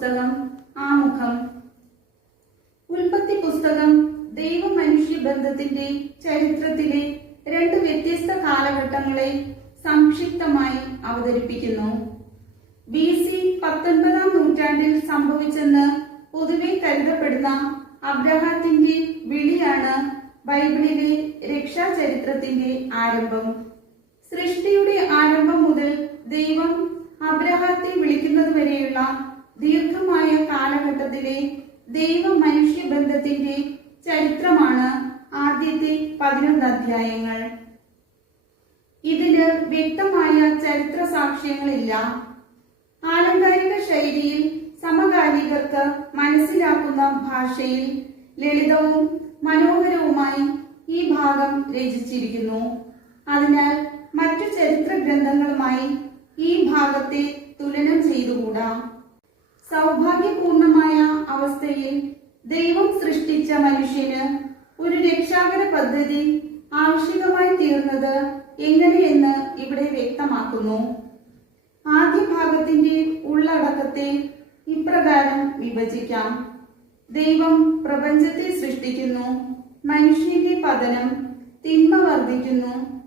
പുസ്തകം ആമുഖം. ഉൽപ്പത്തി പുസ്തകം ദൈവ മനുഷ്യ ബന്ധത്തിന്റെ ചരിത്രത്തിലെ രണ്ട് വ്യത്യസ്ത കാലഘട്ടങ്ങളെ സംക്ഷിപ്തമായി അവതരിപ്പിക്കുന്നു. ബി സി പത്തൊൻപതാം നൂറ്റാണ്ടിൽ സംഭവിച്ചെന്ന് പൊതുവെ കരുതപ്പെടുന്ന അബ്രഹാത്തിന്റെ വിളിയാണ് ബൈബിളിലെ രക്ഷാചരിത്രത്തിന്റെ ആരംഭം. സൃഷ്ടിയുടെ ആരംഭം മുതൽ ദൈവം അബ്രഹാത്തെ വിളിക്കുന്നതുവരെയുള്ള ദീർഘമായ കാലഘട്ടത്തിലെ ദൈവ മനുഷ്യ ബന്ധത്തിന്റെ ചരിത്രമാണ് ആദ്യത്തെ പതിനൊന്ന് അധ്യായങ്ങൾ. ഇതിന് വ്യക്തമായ ചരിത്ര സാക്ഷ്യങ്ങളില്ല. ആലങ്കാരിക ശൈലിയിൽ സമകാലികർക്ക് മനസ്സിലാക്കുന്ന ഭാഷയിൽ ലളിതവും മനോഹരവുമായി ഈ ഭാഗം രചിച്ചിരിക്കുന്നു. അതിനാൽ മറ്റു ചരിത്ര ഗ്രന്ഥങ്ങളുമായി ഈ ഭാഗത്തെ തുലനം ചെയ്തുകൂടാ. സൗഭാഗ്യപൂർണമായ അവസ്ഥയിൽ ദൈവം സൃഷ്ടിച്ച മനുഷ്യന് ഒരു രക്ഷാകര പദ്ധതി ആവശ്യകമായി തീർന്നത് എങ്ങനെയെന്ന് ഇവിടെ വ്യക്തമാക്കുന്നു. ആദ്യ ഭാഗത്തിന്റെ ഉള്ളടക്കത്തെ ഇപ്രകാരം വിഭജിക്കാം. ദൈവം പ്രപഞ്ചത്തെ സൃഷ്ടിക്കുന്നു മനുഷ്യന്റെ പതനം തിന്മ വർദ്ധിക്കുന്നു.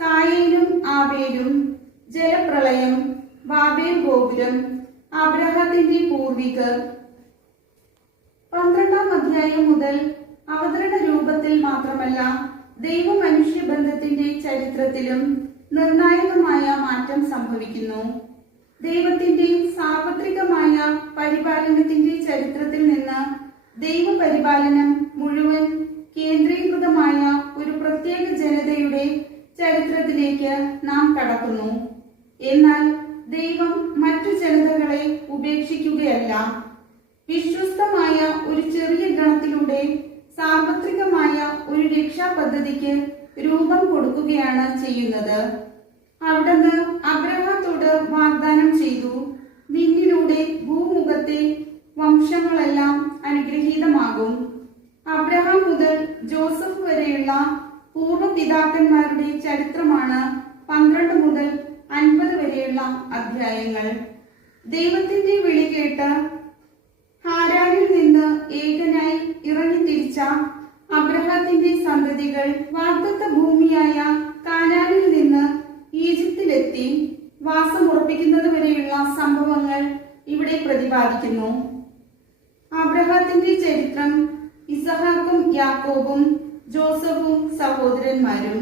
കായലും ആബേലും ജലപ്രളയം ബാബേൽ ഗോപുരം അബ്രഹത്തിന്റെ പൂർവികർ. പന്ത്രണ്ടാം അധ്യായം മുതൽ അവതരണ രൂപത്തിൽ മാത്രമല്ല ദൈവ മനുഷ്യ ബന്ധത്തിന്റെ ചരിത്രത്തിലും നിർണായകമായ മാറ്റം സംഭവിക്കുന്നു. ദൈവത്തിന്റെ സാർവത്രികമായ പരിപാലനത്തിന്റെ ചരിത്രത്തിൽ നിന്ന് ദൈവപരിപാലനം മുഴുവൻ കേന്ദ്രീകൃതമായ ഒരു പ്രത്യേക ജനതയുടെ ചരിത്രത്തിലേക്ക് നാം കടക്കുന്നു. എന്നാൽ ദൈവം ജനതകളെ ഉപേക്ഷിക്കുകയല്ല. വിശ്വസ്തമായ ഒരു ചെറിയ ഗണത്തിലൂടെ സാർവത്രികമായ ഒരു രക്ഷാ പദ്ധതിക്ക് രൂപം കൊടുക്കുകയാണ് ചെയ്യുന്നത്. അവിടുന്ന് അബ്രഹത്തോട് വാഗ്ദാനം ചെയ്തു. നിന്നിലൂടെ ഭൂമുഖത്തെ വംശങ്ങളെല്ലാം അനുഗ്രഹീതമാകും. അബ്രഹാം മുതൽ ജോസഫ് വരെയുള്ള പൂർവപിതാക്കന്മാരുടെ ചരിത്രമാണ് പന്ത്രണ്ട് മുതൽ അൻപത് വരെയുള്ള അധ്യായങ്ങൾ. ദൈവത്തിന്റെ വിളി കേട്ട് ഹാരാനിൽ നിന്ന് ഏകനായി ഇറങ്ങി തിരിച്ച അബ്രഹാത്തിന്റെ സന്തതികൾ വാഗ്ദത്ത ഭൂമിയായ കാനാനിൽ നിന്ന് ഈജിപ്തിലെത്തി വാസമുറപ്പിക്കുന്നത് വരെയുള്ള സംഭവങ്ങൾ ഇവിടെ പ്രതിപാദിക്കുന്നു. അബ്രഹാത്തിന്റെ ചരിത്രം ഇസഹാക്കും യാക്കോബും ജോസഫും സഹോദരന്മാരും